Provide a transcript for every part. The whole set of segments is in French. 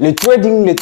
Le trading.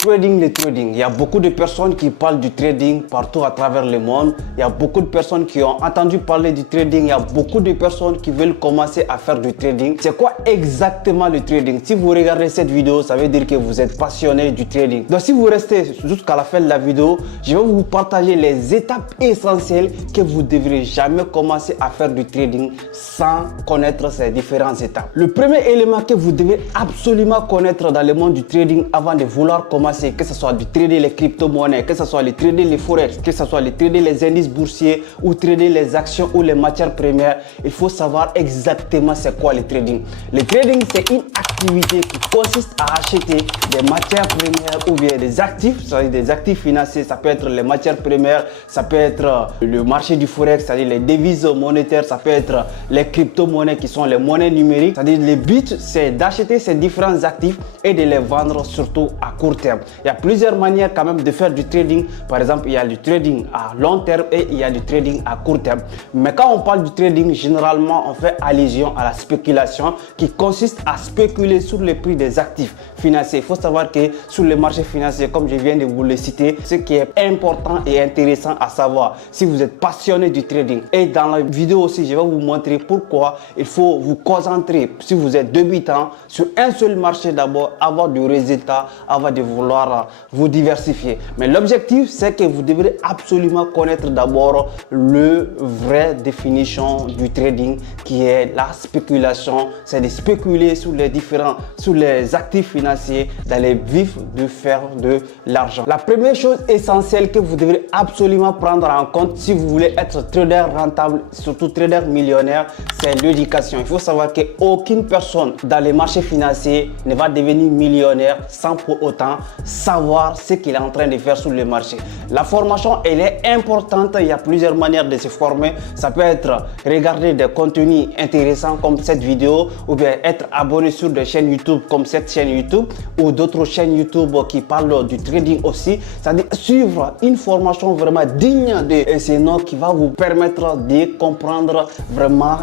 Il y a beaucoup de personnes qui parlent du trading partout à travers le monde. Il y a beaucoup de personnes qui ont entendu parler du trading. Il y a beaucoup de personnes qui veulent commencer à faire du trading. C'est quoi exactement le trading? Si vous regardez cette vidéo, ça veut dire que vous êtes passionné du trading. Donc si vous restez jusqu'à la fin de la vidéo, je vais vous partager les étapes essentielles que vous ne devrez jamais commencer à faire du trading sans connaître ces différentes étapes. Le premier élément que vous devez absolument connaître dans le monde du trading avant de vouloir commencer, que ce soit de trader les crypto-monnaies, que ce soit de trader les forex, que ce soit de trader les indices boursiers ou trader les actions ou les matières premières, il faut savoir exactement c'est quoi le trading. Le trading, c'est une activité qui consiste à acheter des matières premières ou bien des actifs, c'est-à-dire des actifs financiers. Ça peut être les matières premières, ça peut être le marché du forex, c'est-à-dire les devises monétaires, ça peut être les crypto-monnaies qui sont les monnaies numériques. C'est-à-dire le but, c'est d'acheter ces différents actifs et de les vendre surtout à court terme. Il y a plusieurs manières quand même de faire du trading. Par exemple, il y a du trading à long terme et il y a du trading à court terme. Mais quand on parle du trading, généralement, on fait allusion à la spéculation qui consiste à spéculer sur le prix des actifs financiers. Il faut savoir que sur les marchés financiers, comme je viens de vous le citer, ce qui est important et intéressant à savoir si vous êtes passionné du trading. Et dans la vidéo aussi, je vais vous montrer pourquoi il faut vous concentrer, si vous êtes débutant, sur un seul marché d'abord, avoir du résultat, avant de vouloir vous diversifier. Mais l'objectif, c'est que vous devrez absolument connaître d'abord le vrai définition du trading qui est la spéculation. C'est de spéculer sur les actifs financiers, d'aller vivre, de faire de l'argent. La première chose essentielle que vous devrez absolument prendre en compte si vous voulez être trader rentable, surtout trader millionnaire, c'est l'éducation. Il faut savoir qu'aucune personne dans les marchés financiers ne va devenir millionnaire sans pour autant savoir ce qu'il est en train de faire sur le marché. La formation, elle est importante. Il y a plusieurs manières de se former. Ça peut être regarder des contenus intéressants comme cette vidéo ou bien être abonné sur des chaînes YouTube comme cette chaîne YouTube ou d'autres chaînes YouTube qui parlent du trading aussi. C'est-à-dire suivre une formation vraiment digne de ce nom qui va vous permettre de comprendre vraiment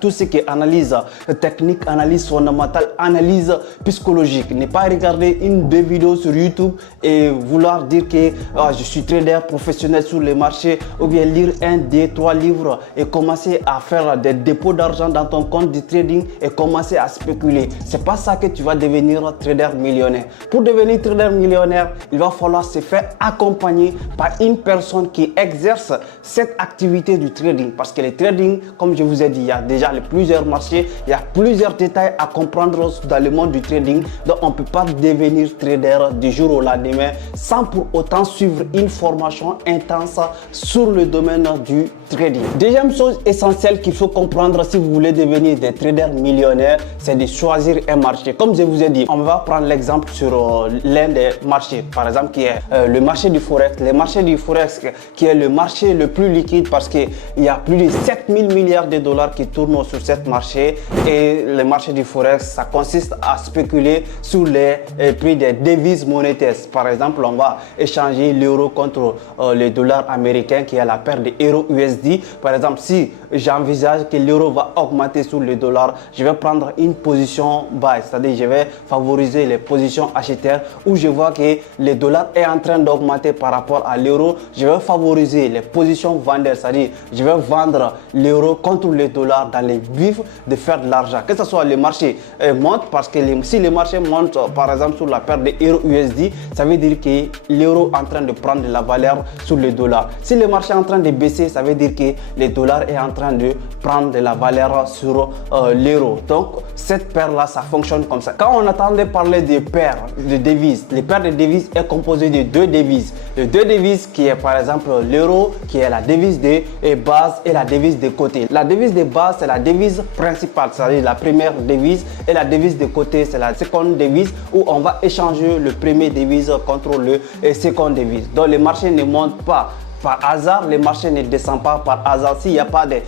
tout ce qui est analyse technique, analyse fondamentale, analyse psychologique. Ne pas regarder deux vidéos sur YouTube et vouloir dire que je suis trader professionnel sur les marchés ou bien lire 1, 2, 3 livres et commencer à faire des dépôts d'argent dans ton compte de trading et commencer à spéculer. C'est pas ça que tu vas devenir trader millionnaire. Pour devenir trader millionnaire, il va falloir se faire accompagner par une personne qui exerce cette activité du trading, parce que le trading, comme je vous ai dit, il y a déjà plusieurs marchés, il y a plusieurs détails à comprendre dans le monde du trading. Donc on ne peut pas devenir trader du jour au lendemain sans pour autant suivre une formation intense sur le domaine du trading. Deuxième chose essentielle qu'il faut comprendre si vous voulez devenir des traders millionnaires, c'est de choisir un marché. Comme je vous ai dit, on va prendre l'exemple sur l'un des marchés, par exemple qui est le marché du forex. Le marché du forex qui est le marché le plus liquide parce qu'il y a plus de 7000 milliards de dollars qui tournent sur ce marché. Et le marché du forex, ça consiste à spéculer sur les prix des devises monétaires. Par exemple, on va échanger l'euro contre le dollar américain qui est la paire de euro USD. Par exemple, si j'envisage que l'euro va augmenter sur le dollar, je vais prendre une position buy, c'est-à-dire je vais favoriser les positions acheteurs où je vois que le dollar est en train d'augmenter par rapport à l'euro. Je vais favoriser les positions vendeurs, c'est-à-dire je vais vendre l'euro contre le dollar dans les buts de faire de l'argent. Que ce soit le marché monte, parce que si le marché monte par exemple sur la paire de euro USD, ça veut dire que l'euro est en train de prendre de la valeur sur le dollar. Si le marché est en train de baisser, ça veut dire que le dollar est en train de prendre de la valeur sur l'euro. Donc cette paire là, ça fonctionne comme ça. Quand on entendait parler de paires de devises, les paires de devises est composée de deux devises. Les deux devises qui est par exemple l'euro, qui est la devise de base et la devise de côté. La devise de base, c'est la devise principale, c'est-à-dire la première devise, et la devise de côté, c'est la seconde devise où on va échanger le premier devise contre le second devise. Donc le marché ne monte pas par hasard, les marchés ne descendent pas par hasard s'il n'y a pas des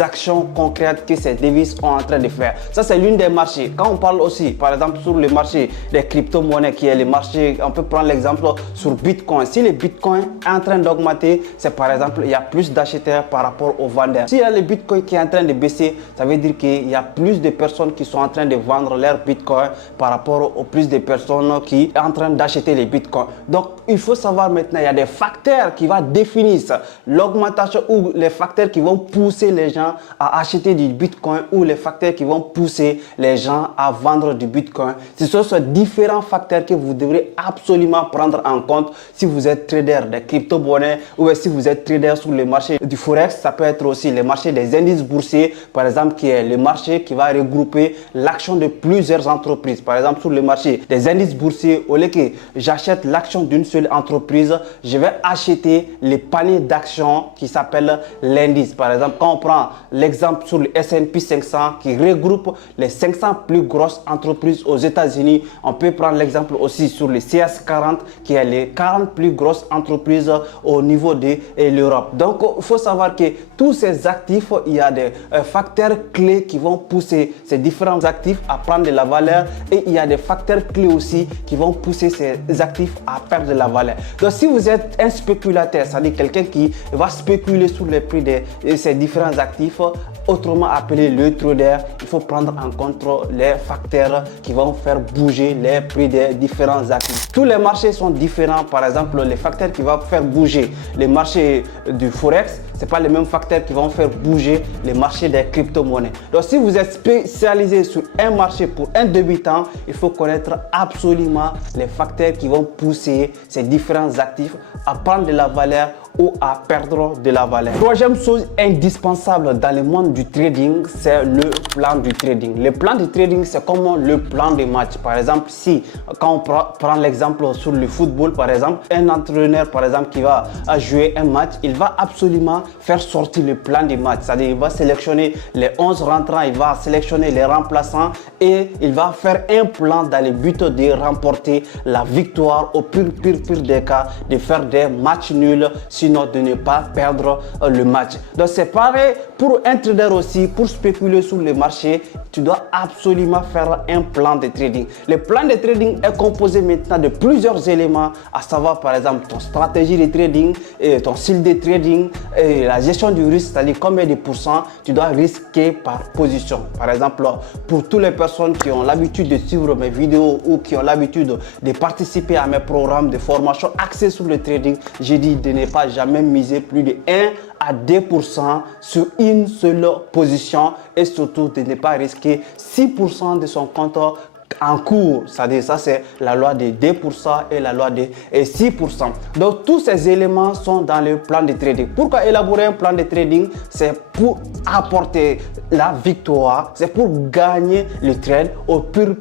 actions concrètes que ces devises sont en train de faire. Ça, c'est l'une des marchés. Quand on parle aussi, par exemple, sur le marché des crypto-monnaies, qui est le marché, on peut prendre l'exemple sur Bitcoin. Si le Bitcoin est en train d'augmenter, c'est par exemple, il y a plus d'acheteurs par rapport aux vendeurs. S'il y a le Bitcoin qui est en train de baisser, ça veut dire qu'il y a plus de personnes qui sont en train de vendre leur Bitcoin par rapport aux plus de personnes qui sont en train d'acheter les Bitcoins. Donc, il faut savoir maintenant, il y a des facteurs qui vont définir l'augmentation ou les facteurs qui vont pousser les gens à acheter du Bitcoin ou les facteurs qui vont pousser les gens à vendre du Bitcoin. Ce sont ces différents facteurs que vous devrez absolument prendre en compte si vous êtes trader de crypto-monnaies ou si vous êtes trader sur le marché du Forex. Ça peut être aussi le marché des indices boursiers, par exemple, qui est le marché qui va regrouper l'action de plusieurs entreprises. Par exemple, sur le marché des indices boursiers, au lieu que j'achète l'action d'une seule entreprise, je vais acheter les paniers d'actions qui s'appelle l'indice. Par exemple, quand on prend l'exemple sur le S&P 500 qui regroupe les 500 plus grosses entreprises aux États-Unis, on peut prendre l'exemple aussi sur le CS40 qui est les 40 plus grosses entreprises au niveau de l'Europe. Donc, il faut savoir que tous ces actifs, il y a des facteurs clés qui vont pousser ces différents actifs à prendre de la valeur et il y a des facteurs clés aussi qui vont pousser ces actifs à perdre de la valeur. Donc, si vous êtes un spéculateur, c'est-à-dire quelqu'un qui va spéculer sur les prix de ces différents actifs, autrement appelé le trader, il faut prendre en compte les facteurs qui vont faire bouger les prix des différents actifs. Tous les marchés sont différents. Par exemple, les facteurs qui vont faire bouger les marchés du Forex, ce n'est pas les mêmes facteurs qui vont faire bouger les marchés des crypto-monnaies. Donc, si vous êtes spécialisé sur un marché pour un débutant, il faut connaître absolument les facteurs qui vont pousser ces différents actifs à prendre de la valeur ou à perdre de la valeur. Troisième chose indispensable dans le monde du trading, c'est le plan du trading. Le plan du trading, c'est comme le plan de match. Par exemple, si quand on prend l'exemple sur le football, par exemple, un entraîneur, par exemple, qui va jouer un match, il va absolument faire sortir le plan de match. C'est-à-dire, il va sélectionner les 11 rentrants, il va sélectionner les remplaçants et il va faire un plan dans le but de remporter la victoire au pire des cas, de faire des matchs nuls, sinon de ne pas perdre le match. Donc c'est pareil pour un trader aussi, pour spéculer sur le marché, tu dois absolument faire un plan de trading. Le plan de trading est composé maintenant de plusieurs éléments, à savoir par exemple ton stratégie de trading, et ton style de trading, et la gestion du risque, c'est-à-dire combien de pourcents tu dois risquer par position. Par exemple, pour toutes les personnes qui ont l'habitude de suivre mes vidéos ou qui ont l'habitude de participer à mes programmes de formation axés sur le trading, j'ai dit de ne pas jamais miser plus de 1 à 2% sur une seule position et surtout de ne pas risquer 6% de son compte en cours. C'est-à-dire, ça c'est la loi de 2% et la loi de 6%. Donc tous ces éléments sont dans le plan de trading. Pourquoi élaborer un plan de trading? C'est pour apporter la victoire, c'est pour gagner le trade au pire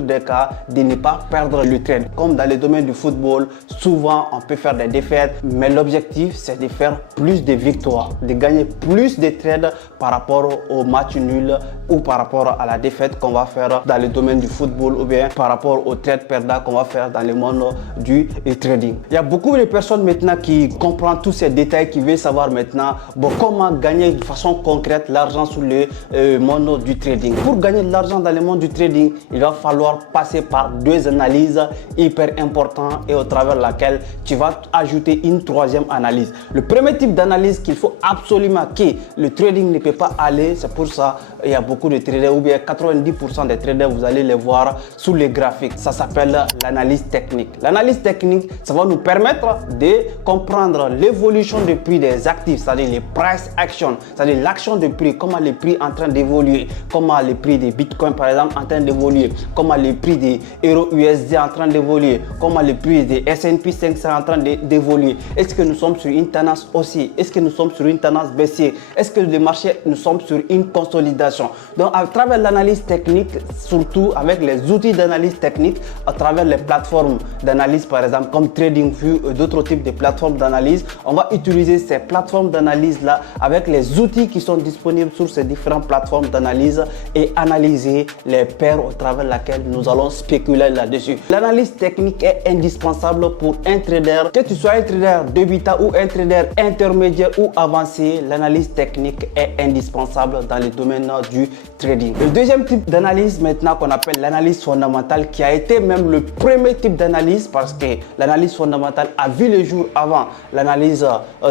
des cas, de ne pas perdre le trade. Comme dans le domaine du football, souvent on peut faire des défaites, mais l'objectif c'est de faire plus de victoires, de gagner plus de trades par rapport au match nul ou par rapport à la défaite qu'on va faire dans le domaine du football ou bien par rapport au trade perdant qu'on va faire dans le monde du trading. Il y a beaucoup de personnes maintenant qui comprennent tous ces détails, qui veulent savoir maintenant comment gagner de façon concrète l'argent sur le monde du trading. Pour gagner de l'argent dans le monde du trading, il va falloir passer par deux analyses hyper importantes et au travers laquelle tu vas ajouter une troisième analyse. Le premier type d'analyse qu'il faut absolument que le trading ne peut pas aller, c'est pour ça il y a beaucoup de traders ou bien 90% des traders, vous allez les voir sous les graphiques. Ça s'appelle l'analyse technique. L'analyse technique, ça va nous permettre de comprendre l'évolution du prix des actifs, c'est-à-dire les price action, c'est-à-dire l'action de prix, comment les prix en train d'évoluer, comment les prix des bitcoins par exemple en train d'évoluer, comment les prix des euros USD en train d'évoluer, comment les prix des S&P 500 en train d'évoluer. Est-ce que nous sommes sur une tendance haussière? Est-ce que nous sommes sur une tendance baissière? Est-ce que les marchés, nous sommes sur une consolidation? Donc à travers l'analyse technique, surtout avec les outils d'analyse technique, à travers les plateformes d'analyse par exemple comme TradingView et d'autres types de plateformes d'analyse. On va utiliser ces plateformes d'analyse-là avec les outils qui sont disponibles sur ces différentes plateformes d'analyse et analyser les paires au travers laquelle nous allons spéculer là-dessus. L'analyse technique est indispensable pour un trader. Que tu sois un trader débutant ou un trader intermédiaire ou avancé, l'analyse technique est indispensable dans le domaine du trading. Le deuxième type d'analyse maintenant qu'on appelle l'analyse fondamentale, qui a été même le premier type d'analyse parce que l'analyse fondamentale a vu le jour avant l'analyse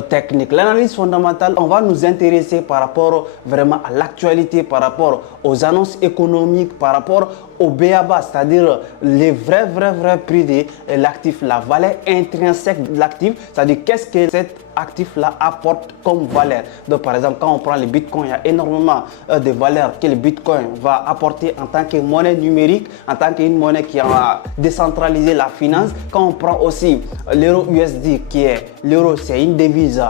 technique. L'analyse fondamentale, on va nous intéresser par rapport vraiment à l'actualité, par rapport aux annonces économiques, par rapport au BABA, c'est-à-dire les vrais prix de l'actif, la valeur intrinsèque de l'actif, c'est-à-dire qu'est-ce que cet actif-là apporte comme valeur. Donc par exemple, quand on prend le Bitcoin, il y a énormément de valeurs que le Bitcoin va apporter en tant que monnaie numérique, en tant qu'une monnaie qui a décentralisé la finance. Quand on prend aussi l'euro USD, qui est l'euro, c'est une devise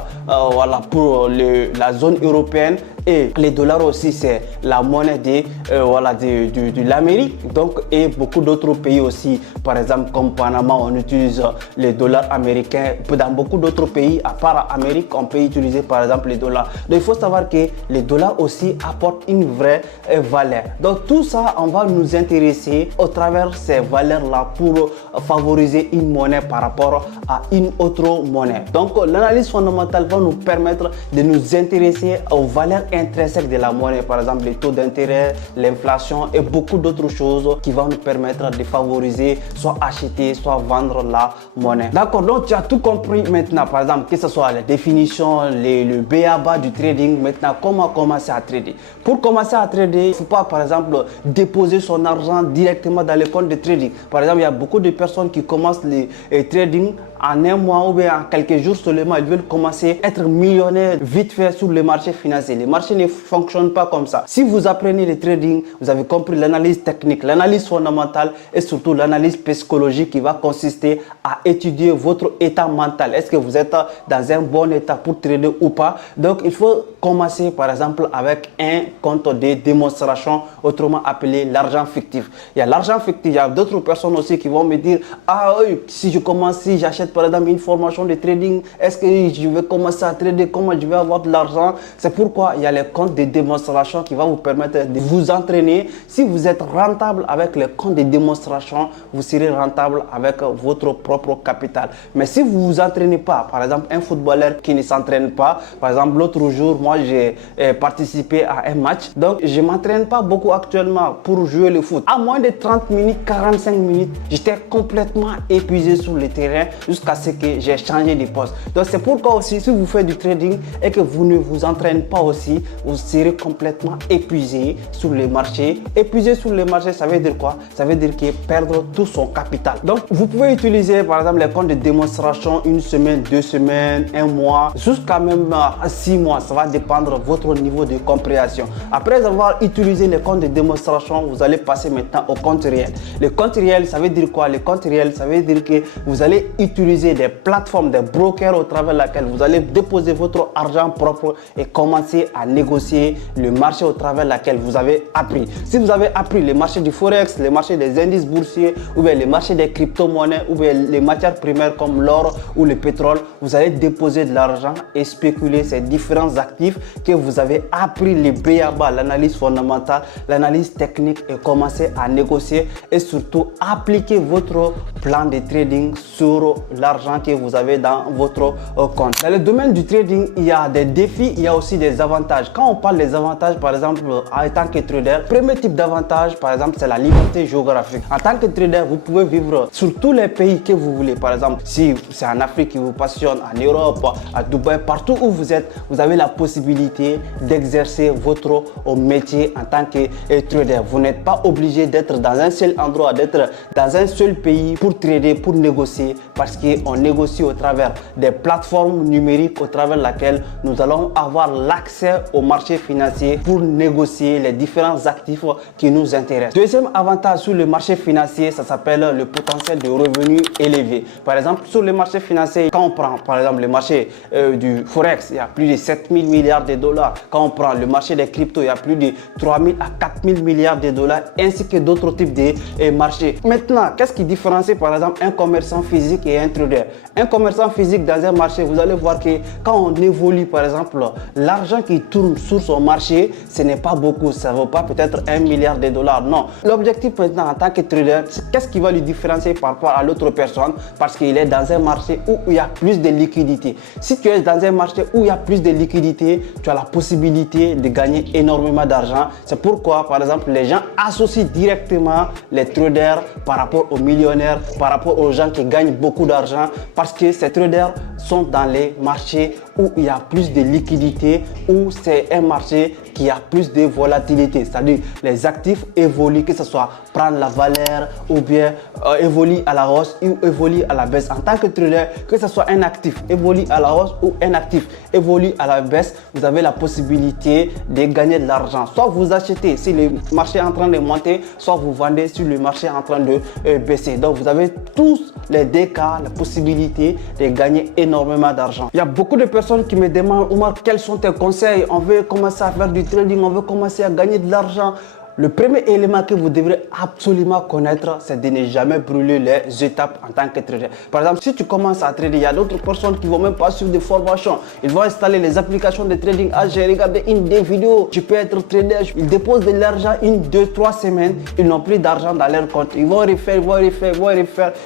voilà, pour la zone européenne. Et les dollars aussi, c'est la monnaie de l'Amérique. Donc, et beaucoup d'autres pays aussi, par exemple comme Panama, on utilise les dollars américains. Dans beaucoup d'autres pays, à part l'Amérique, on peut utiliser par exemple les dollars. Donc, il faut savoir que les dollars aussi apportent une vraie valeur. Donc, tout ça, on va nous intéresser au travers de ces valeurs-là pour favoriser une monnaie par rapport à une autre monnaie. Donc, l'analyse fondamentale va nous permettre de nous intéresser aux valeurs intrinsèques de la monnaie, par exemple les taux d'intérêt, l'inflation et beaucoup d'autres choses qui vont nous permettre de favoriser, soit acheter, soit vendre la monnaie. D'accord, donc tu as tout compris maintenant, par exemple, que ce soit la définition, le BABA du trading. Maintenant, comment commencer à trader? Pour commencer à trader, il ne faut pas, par exemple, déposer son argent directement dans le compte de trading. Par exemple, il y a beaucoup de personnes qui commencent le trading en un mois ou bien en quelques jours seulement. Ils veulent commencer à être millionnaires vite fait sur le marché financier. Le marché ne fonctionne pas comme ça. Si vous apprenez le trading, vous avez compris l'analyse technique, l'analyse fondamentale et surtout l'analyse psychologique qui va consister à étudier votre état mental. Est-ce que vous êtes dans un bon état pour trader ou pas? Donc, il faut commencer par exemple avec un compte de démonstration, autrement appelé l'argent fictif. Il y a l'argent fictif, il y a d'autres personnes aussi qui vont me dire, ah oui, si je commence, si j'achète par exemple une formation de trading, est-ce que je vais commencer à trader? Comment je vais avoir de l'argent? C'est pourquoi il y a les comptes de démonstration qui vont vous permettre de vous entraîner. Si vous êtes rentable avec les comptes de démonstration, vous serez rentable avec votre propre capital. Mais si vous ne vous entraînez pas, par exemple un footballeur qui ne s'entraîne pas, par exemple l'autre jour, moi j'ai participé à un match, donc je ne m'entraîne pas beaucoup actuellement pour jouer le foot. À moins de 30 minutes, 45 minutes, j'étais complètement épuisé sur le terrain jusqu'à ce que j'ai changé de poste. Donc c'est pourquoi aussi, si vous faites du trading et que vous ne vous entraînez pas aussi, vous serez complètement épuisé sur le marché. Épuisé sur le marché, ça veut dire quoi? Ça veut dire que perdre tout son capital. Donc vous pouvez utiliser par exemple les comptes de démonstration une semaine, 2 semaines, 1 mois, jusqu'à même 6 mois. Ça va dépendre de votre niveau de compréhension. Après avoir utilisé les comptes de démonstration, vous allez passer maintenant au compte réel. Le compte réel, ça veut dire quoi? Le compte réel, ça veut dire que vous allez utiliser des plateformes, des brokers au travers laquelle vous allez déposer votre argent propre et commencer à négocier le marché au travers laquelle vous avez appris. Si vous avez appris le marché du forex, le marché des indices boursiers ou bien le marché des crypto-monnaies ou bien les matières primaires comme l'or ou le pétrole, vous allez déposer de l'argent et spéculer ces différents actifs que vous avez appris, les BABA, l'analyse fondamentale, l'analyse technique et commencer à négocier et surtout appliquer votre plan de trading sur l'argent que vous avez dans votre compte. Dans le domaine du trading, il y a des défis, il y a aussi des avantages. Quand on parle des avantages, par exemple, en tant que trader, premier type d'avantage, par exemple, c'est la liberté géographique. En tant que trader, vous pouvez vivre sur tous les pays que vous voulez. Par exemple, si c'est en Afrique qui vous passionne, en Europe, à Dubaï, partout où vous êtes, vous avez la possibilité d'exercer votre métier en tant que trader. Vous n'êtes pas obligé d'être dans un seul endroit, d'être dans un seul pays pour trader, pour négocier, parce qu'on négocie au travers des plateformes numériques au travers laquelle nous allons avoir l'accès au marché financier pour négocier les différents actifs qui nous intéressent. Deuxième avantage sur le marché financier, ça s'appelle le potentiel de revenus élevé. Par exemple, sur le marché financier, quand on prend par exemple le marché du Forex, il y a plus de 7 000 milliards de dollars. Quand on prend le marché des cryptos, il y a plus de 3 000 à 4 000 milliards de dollars, ainsi que d'autres types de marchés. Maintenant, qu'est-ce qui différencie par exemple un commerçant physique et un trader. Un commerçant physique dans un marché, vous allez voir que quand on évolue, par exemple, l'argent qui tourne sur son marché, ce n'est pas beaucoup. Ça ne vaut pas peut-être 1 milliard de dollars. Non. L'objectif maintenant en tant que trader, c'est qu'est-ce qui va lui différencier par rapport à l'autre personne? Parce qu'il est dans un marché où il y a plus de liquidité. Si tu es dans un marché où il y a plus de liquidité, tu as la possibilité de gagner énormément d'argent. C'est pourquoi, par exemple, les gens associent directement les traders par rapport aux millionnaires, par rapport aux gens qui gagnent beaucoup d'argent, parce que ces traders sont dans les marchés où il y a plus de liquidité, où c'est un marché qui a plus de volatilité. C'est-à-dire les actifs évoluent, que ce soit prendre la valeur ou bien évoluer à la hausse ou évoluer à la baisse. En tant que trader, que ce soit un actif évolue à la hausse ou un actif évolue à la baisse, vous avez la possibilité de gagner de l'argent. Soit vous achetez si le marché est en train de monter, soit vous vendez si le marché est en train de baisser. Donc vous avez tous les deux cas, la possibilité de gagner énormément d'argent. Il y a beaucoup de personnes qui me demandent, Omar, quels sont tes conseils? On veut commencer à faire du trading, on veut commencer à gagner de l'argent. Le premier élément que vous devrez absolument connaître, c'est de ne jamais brûler les étapes en tant que trader. Par exemple, si tu commences à trader, il y a d'autres personnes qui ne vont même pas suivre des formations. Ils vont installer les applications de trading. Ah, j'ai regardé des vidéos, tu peux être trader. Ils déposent de l'argent 1, 2, 3 semaines. Ils n'ont plus d'argent dans leur compte. Ils vont refaire.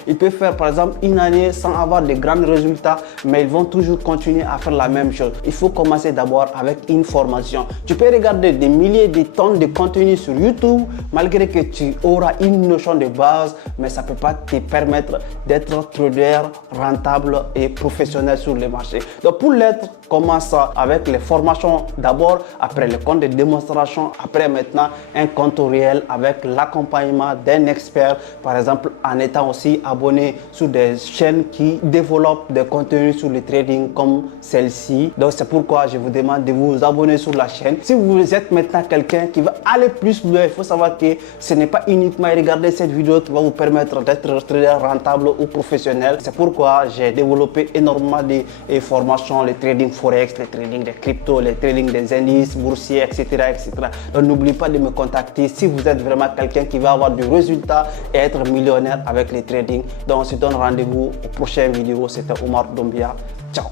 Ils peuvent faire par exemple une année sans avoir de grands résultats, mais ils vont toujours continuer à faire la même chose. Il faut commencer d'abord avec une formation. Tu peux regarder des milliers de tonnes de contenu sur YouTube, malgré que tu auras une notion de base, mais ça ne peut pas te permettre d'être trader rentable et professionnel sur le marché. Donc pour l'être, commence avec les formations d'abord, après le compte de démonstration, après maintenant un compte réel avec l'accompagnement d'un expert, par exemple en étant aussi abonné sur des chaînes qui développent des contenus sur le trading comme celle-ci. Donc c'est pourquoi je vous demande de vous abonner sur la chaîne. Si vous êtes maintenant quelqu'un qui va aller plus loin, il faut savoir que ce n'est pas uniquement regarder cette vidéo qui va vous permettre d'être trader rentable ou professionnel. C'est pourquoi j'ai développé énormément de formations, le trading forex, le trading des cryptos, le trading des indices boursiers, etc. Donc n'oubliez pas de me contacter si vous êtes vraiment quelqu'un qui va avoir du résultat et être millionnaire avec le trading. Donc on se donne rendez-vous aux prochaines vidéos. C'était Omar Doumbia. Ciao.